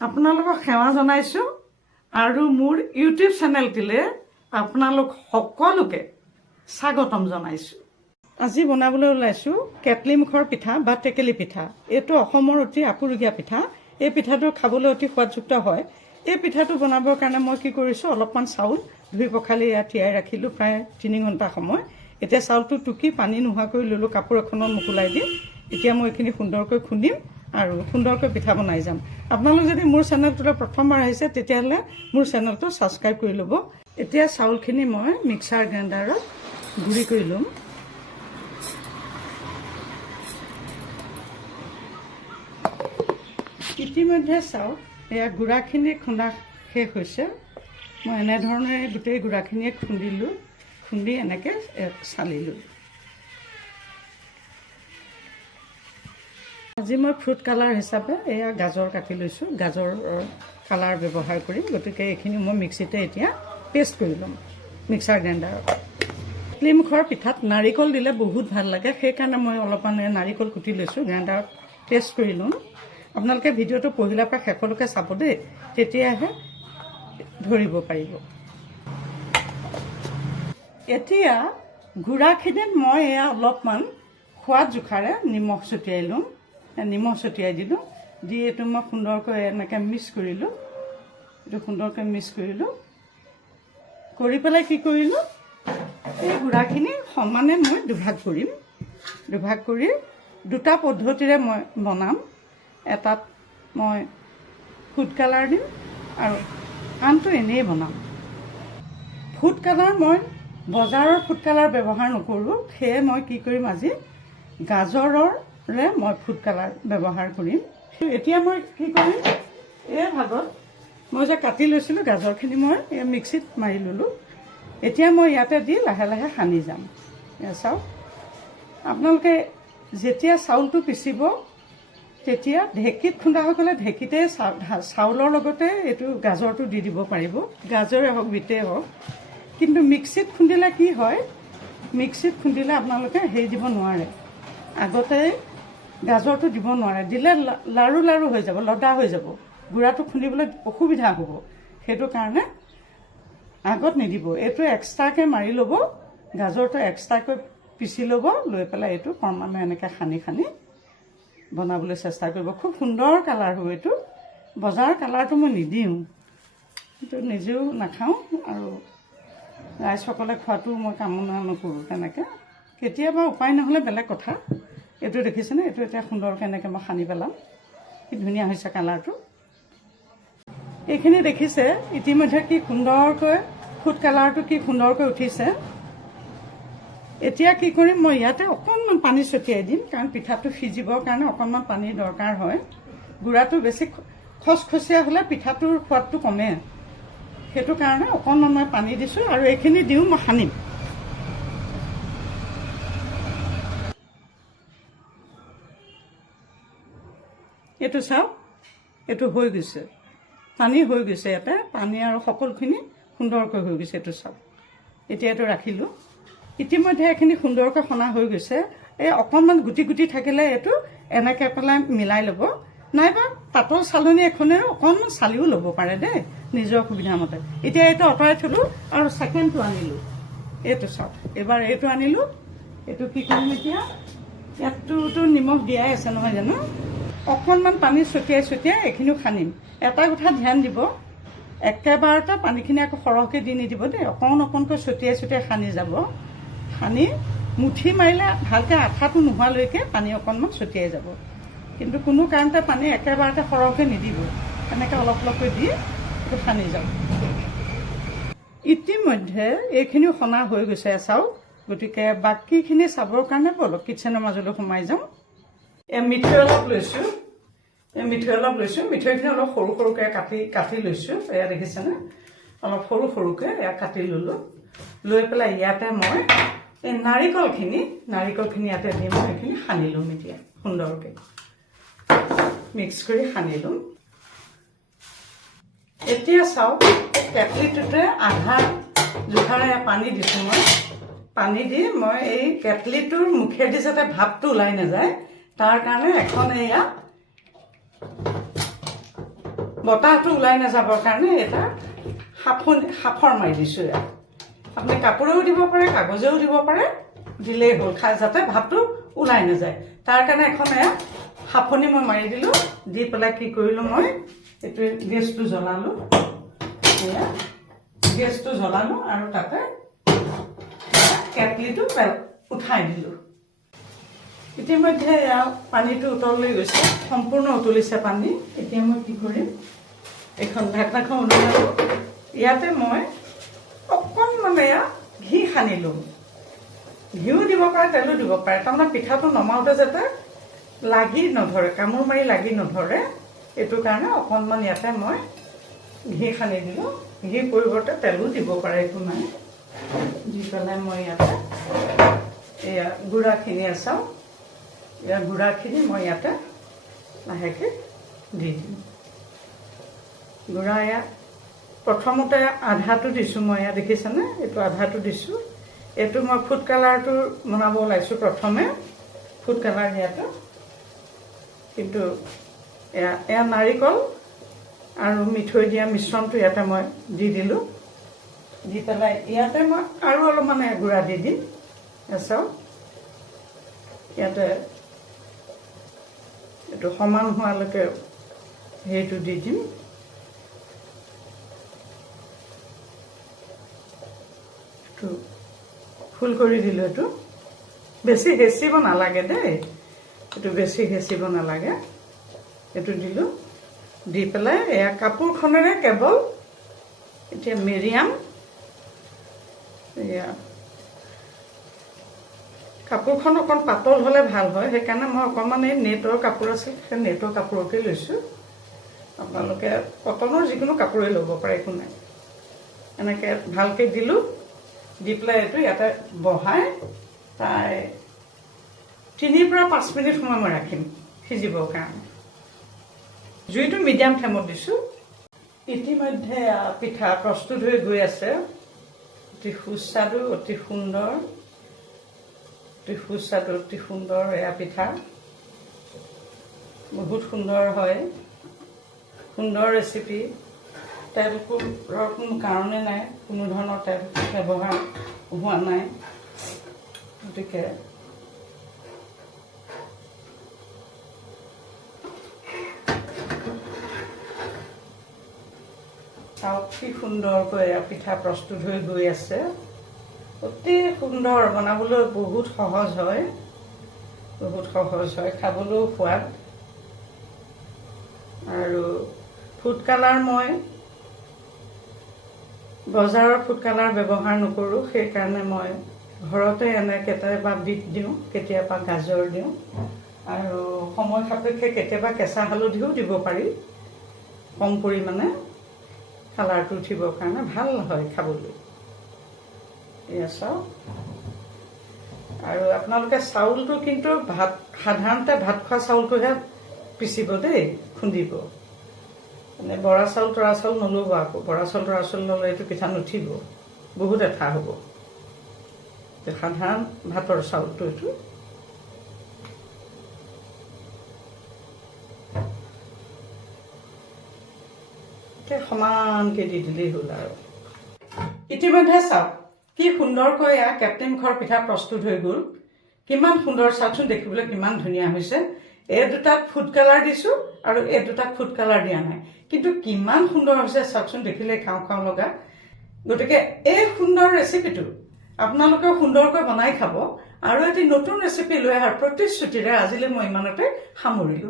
আপোনালোকক সেৱা জনাইছোঁ আৰু মোৰ ইউটিউব চেনেলটিলৈ আপোনালোক সকলোকে স্বাগতম জনাইছোঁ। আজি বনাবলৈ ওলাইছোঁ কেটলি মুখৰ পিঠা বা টেকেলি পিঠা। এইটো অসমৰ অতি আপুৰুগীয়া পিঠা। এই পিঠাটো খাবলৈ অতি সোৱাদযুক্ত হয়। এই পিঠাটো বনাবৰ কাৰণে মই কি কৰিছোঁ, অলপমান চাউল ধুই পখালি ইয়াত তিয়াই ৰাখিলোঁ প্ৰায় 3 ঘণ্টা সময়। এতিয়া চাউলটো টুকি পানী নোহোৱাকৈ ল'লোঁ, কাপোৰ এখনত মোকোলাই দি। এতিয়া মই এইখিনি সুন্দৰকৈ খুন্দিম আৰু সুন্দৰকৈ পিঠা বনাই যাম। আপোনালোক যদি মোৰ চেনেলটোলৈ প্ৰথমবাৰ আহিছে তেতিয়াহ'লে মোৰ চেনেলটো ছাবস্ক্ৰাইব কৰি ল'ব। এতিয়া চাউলখিনি মই মিক্সাৰ গ্ৰাইণ্ডাৰত গুড়ি কৰি ল'ম। ইতিমধ্যে চাওক এয়া গুড়াখিনি খুন্দা শেষ হৈছে। মই এনেধৰণে গোটেই গুড়াখিনিয়ে খুন্দিলোঁ, খুন্দি এনেকৈ চালিলোঁ। আজি মই ফ্ৰুট কালাৰ হিচাপে এয়া গাজৰ কাটি লৈছোঁ, গাজৰৰ কালাৰ ব্যৱহাৰ কৰিম। গতিকে এইখিনি মই মিক্সিতে এতিয়া পেষ্ট কৰি ল'ম মিক্সাৰ গ্ৰাইণ্ডাৰত। কেটলি মুখৰ পিঠাত নাৰিকল দিলে বহুত ভাল লাগে, সেইকাৰণে মই অলপমান নাৰিকল কুটি লৈছোঁ, গ্ৰাইণ্ডাৰত পেষ্ট কৰি ল'ম। আপোনালোকে ভিডিঅ'টো পহিলাৰ পৰা শেষলৈকে চাব দেই, তেতিয়াহে ধৰিব পাৰিব। এতিয়া গুড়াখিনিত মই এয়া অলপমান সোৱাদ জোখাৰে নিমখ ছটিয়াই ল'ম। নিমখ ছটিয়াই দিলোঁ, দি এইটো মই সুন্দৰকৈ এনেকৈ মিক্স কৰিলোঁ। এইটো সুন্দৰকৈ মিক্স কৰিলোঁ, কৰি পেলাই কি কৰিলোঁ, এই গুড়াখিনি সমানে মই দুভাগ কৰিম। দুভাগ কৰি দুটা পদ্ধতিৰে মই বনাম। এটাত মই ফুড কালাৰ দিম আৰু আনটো এনেই বনাম। ফুড কালাৰ মই বজাৰৰ ফুড কালাৰ ব্যৱহাৰ নকৰোঁ, সেয়ে মই কি কৰিম, আজি গাজৰৰে মই ফুড কালাৰ ব্যৱহাৰ কৰিম। এতিয়া মই কি কৰিম, এই ভাগত মই যে কাটি লৈছিলোঁ গাজৰখিনি মই এই মিক্সিত মাৰি ল'লোঁ। এতিয়া মই ইয়াতে দি লাহে লাহে সানি যাম। চাওক, আপোনালোকে যেতিয়া চাউলটো পিচিব তেতিয়া ঢেঁকীত খুন্দা হৈ গ'লে ঢেঁকীতে চাউলৰ লগতে এইটো গাজৰটো দি দিব পাৰিব, গাজৰে হওক বিটেই হওক। কিন্তু মিক্সিত খুন্দিলে কি হয়, মিক্সিত খুন্দিলে আপোনালোকে হেৰি দিব নোৱাৰে, আগতে গাজৰটো দিব নোৱাৰে। দিলে লাৰু লাৰু হৈ যাব, লদা হৈ যাব, গুড়াটো খুন্দিবলৈ অসুবিধা হ'ব। সেইটো কাৰণে আগত নিদিব, এইটো এক্সট্ৰাকৈ মাৰি ল'ব, গাজৰটো এক্সট্ৰাকৈ পিচি ল'ব, লৈ পেলাই এইটো ক্ৰমান্বয়ে এনেকৈ সানি সানি বনাবলৈ চেষ্টা কৰিব। খুব সুন্দৰ কালাৰ হ'ব এইটো। বজাৰৰ কালাৰটো মই নিদিওঁ, এইটো নিজেও নাখাওঁ আৰু ৰাইজসকলে খোৱাটো মই কামনা নকৰোঁ তেনেকৈ। কেতিয়াবা উপায় নহ'লে বেলেগ কথা। এইটো দেখিছেনে, এইটো এতিয়া সুন্দৰকৈ এনেকৈ মই সানি পেলাম। কি ধুনীয়া হৈছে কালাৰটো। এইখিনি দেখিছে ইতিমধ্যে কি সুন্দৰকৈ ফুড কালাৰটো কি সুন্দৰকৈ উঠিছে। এতিয়া কি কৰিম, মই ইয়াতে অকণমান পানী ছটিয়াই দিম, কাৰণ পিঠাটো সিজিবৰ কাৰণে অকণমান পানীৰ দৰকাৰ হয়। গুড়াটো বেছি খচখচীয়া হ'লে পিঠাটোৰ সোৱাদটো কমে, সেইটো কাৰণে অকণমান মই পানী দিছোঁ আৰু এইখিনি দিওঁ মই সানিম। এইটো চাওক, এইটো হৈ গৈছে, পানী হৈ গৈছে, ইয়াতে পানী আৰু সকলোখিনি সুন্দৰকৈ হৈ গৈছে। এইটো চাওক, এতিয়া এইটো ৰাখিলোঁ। ইতিমধ্যে এইখিনি সুন্দৰকৈ সনা হৈ গৈছে। এই অকণমান গুটি গুটি থাকিলে এইটো এনেকৈ পেলাই মিলাই ল'ব, নাইবা পাতল চালনী এখনেৰে অকণমান চালিও ল'ব পাৰে দেই, নিজৰ সুবিধা মতে। এতিয়া এইটো আঁতৰাই থলোঁ আৰু ছেকেণ্ডটো আনিলোঁ। এইটো চাওক, এইবাৰ এইটো আনিলোঁ। এইটো কি কৰিম এতিয়া, ইয়াততো নিমখ দিয়াই আছে নহয় জানো, অকণমান পানী ছটিয়াই ছটিয়াই এইখিনিও সানিম। এটা কথা ধ্যান দিব, একেবাৰতে পানীখিনি আকৌ সৰহকৈ দি নিদিব দেই, অকণ অকণকৈ ছটিয়াই ছটিয়াই সানি যাব। সানি মুঠি মাৰিলে ভালকৈ আঠাটো নোহোৱালৈকে পানী অকণমান ছটিয়াই যাব, কিন্তু কোনো কাৰণতে পানী একেবাৰতে সৰহকৈ নিদিব, এনেকৈ অলপ অলপকৈ দি এইটো সানি যাব। ইতিমধ্যে এইখিনিও সনা হৈ গৈছে চাওক। গতিকে বাকীখিনি চাবৰ কাৰণে বলক কিটচেনৰ মাজলৈ সোমাই যাওঁ। মিঠৈ অলপ লৈছোঁ, মিঠৈখিনি অলপ সৰু সৰুকৈ কাটি লৈছোঁ। এয়া দেখিছেনে, অলপ সৰু সৰুকৈ এয়া কাটি ল'লোঁ। লৈ পেলাই ইয়াতে মই এই নাৰিকলখিনি ইয়াতে দিম, এইখিনি সানি ল'ম। এতিয়া সুন্দৰকৈ মিক্স কৰি সানি ল'ম। এতিয়া চাওক, কেটলিটোতে আধা জোখাৰে পানী দিছোঁ মই। পানী দি মই এই কেটলিটোৰ মুখেদি যাতে ভাপটো ওলাই নাযায় তাৰ কাৰণে এখন এয়া বতাহটো ওলাই নাযাবৰ কাৰণে এটা সাফৰ মাৰি দিছোঁ ইয়াত। আপুনি কাপোৰেও দিব পাৰে, কাগজেও দিব পাৰে, দিলেই হ'ল, যাতে ভাপটো ওলাই নাযায়। তাৰ কাৰণে এখন এয়া সাফনি মই মাৰি দিলোঁ। দি পেলাই কি কৰিলোঁ, মই এইটো গেছটো জ্বলালোঁ। এয়া গেছটো জ্বলালোঁ আৰু তাতে কেটলিটো উঠাই দিলোঁ। ইতিমধ্যে এয়া পানীটো উতলি গৈছে, সম্পূৰ্ণ উতলিছে পানী। এতিয়া মই কি কৰিম, এইখন ঢাকনাখন উলিয়ালোঁ। ইয়াতে মই অকণমান এয়া ঘি সানি ল'ম। ঘিউ দিব পাৰে, তেলো দিব পাৰে। তাৰমানে পিঠাটো নমাওঁতে যাতে লাগি নধৰে, কামোৰ মাৰি লাগি নধৰে, এইটো কাৰণে অকণমান ইয়াতে মই ঘি সানি দিলোঁ। ঘিৰ পৰিৱৰ্তে তেলো দিব পাৰে, একো নাই। দি পেলাই মই ইয়াতে এয়া গুড়াখিনি চাওঁ, ইয়াৰ গুড়াখিনি মই ইয়াতে লাহেকৈ দি দিম। গুড়া ইয়াত প্ৰথমতে আধাটো দিছোঁ মই, ইয়াত দেখিছেনে, এইটো আধাটো দিছোঁ। এইটো মই ফুড কালাৰটো বনাব ওলাইছোঁ প্ৰথমে, ফুড কালাৰ দিয়াটো। কিন্তু এয়া নাৰিকল আৰু মিঠৈ দিয়া মিশ্ৰণটো ইয়াতে মই দি দিলোঁ। দি পেলাই ইয়াতে মই আৰু অলপমান গুড়া দি দিম। চাওক, ইয়াতে এইটো সমান হোৱালৈকে সেইটো দি দিম। ফুল কৰি দিলোঁ। এইটো বেছি হেঁচিব নালাগে দেই, এইটো বেছি হেঁচিব নালাগে। এইটো দিলোঁ। দি পেলাই এয়া কাপোৰখনেৰে কেৱল এতিয়া মিডিয়াম, এয়া কাপোৰখন অকণ পাতল হ'লে ভাল হয়, সেইকাৰণে মই অকণমান এই নেটৰ কাপোৰ আছিল, সেই নেটৰ কাপোৰকে লৈছোঁ। আপোনালোকে কটনৰ যিকোনো কাপোৰেই ল'ব পাৰে, একো নাই। এনেকৈ ভালকৈ দিলোঁ। দি পেলাই এইটো ইয়াতে বহাই প্ৰায় 3 পৰা 5 মিনিট সময় মই ৰাখিম সিজিবৰ কাৰণে। জুইটো মিডিয়াম ফ্লেমত দিছোঁ। ইতিমধ্যে পিঠা প্ৰস্তুত হৈ গৈ আছে। অতি সুস্বাদু, অতি সুন্দৰ, অতি সুস্বাদু, অতি সুন্দৰ এয়া পিঠা। বহুত সুন্দৰ হয়, সুন্দৰ ৰেচিপি। তেলৰ কোনো কাৰণে নাই, কোনো ধৰণৰ তেল ব্যৱহাৰ হোৱা নাই। গতিকে চাওক কি সুন্দৰকৈ পিঠা প্ৰস্তুত হৈ গৈ আছে। অতি সুন্দৰ, বনাবলৈ বহুত সহজ হয়, বহুত সহজ হয়, খাবলৈও সোৱাদ। আৰু ফুড কালাৰ মই বজাৰৰ ফুড কালাৰ ব্যৱহাৰ নকৰোঁ, সেইকাৰণে মই ঘৰতে এনে কেতিয়াবা বিট দিওঁ, কেতিয়াবা গাজৰ দিওঁ, আৰু সময় সাপেক্ষে কেতিয়াবা কেঁচা হালধিও দিব পাৰি, কম পৰিমাণে কালাৰটো উঠিবৰ কাৰণে ভাল হয় খাবলৈ। এয়া চাওক। আৰু আপোনালোকে চাউলটো কিন্তু সাধাৰণতে ভাত খোৱা চাউলটোহে পিচিব দেই, খুন্দিব। মানে বৰা চাউল তৰা চাউল নল'ব আকৌ। বৰা চাউল তৰা চাউল ল'লে এইটো পিঠা নুঠিব, বহুত এঠা হ'ব। সাধাৰণ ভাতৰ চাউলটো এইটো। সমানকৈ দি দিলেই হ'ল আৰু। ইতিমধ্যে চাওক কি সুন্দৰকৈ কেপ্টেইন মুখৰ পিঠা প্ৰস্তুত হৈ গ'ল। কিমান সুন্দৰ, চাওকচোন, দেখিবলৈ কিমান ধুনীয়া হৈছে। এই দুটাত ফুড কালাৰ দিছোঁ আৰু এই দুটাত ফুড কালাৰ দিয়া নাই, কিন্তু কিমান সুন্দৰ হৈছে চাওকচোন, দেখিলে খাওঁ খাওঁ লগা। গতিকে এই সুন্দৰ ৰেচিপিটো আপোনালোকেও সুন্দৰকৈ বনাই খাব। আৰু এটি নতুন ৰেচিপি লৈ অহাৰ প্ৰতিশ্ৰুতিৰে আজিলৈ মই ইমানতে সামৰিলোঁ।